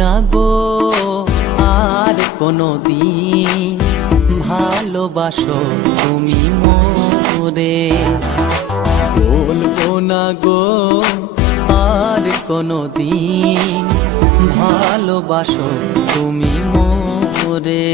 না গো আর কোনোদিন, ভালোবাসো তুমি মোরে। বলবো না গো আর কোনোদিন, ভালোবাসো তুমি মোরে।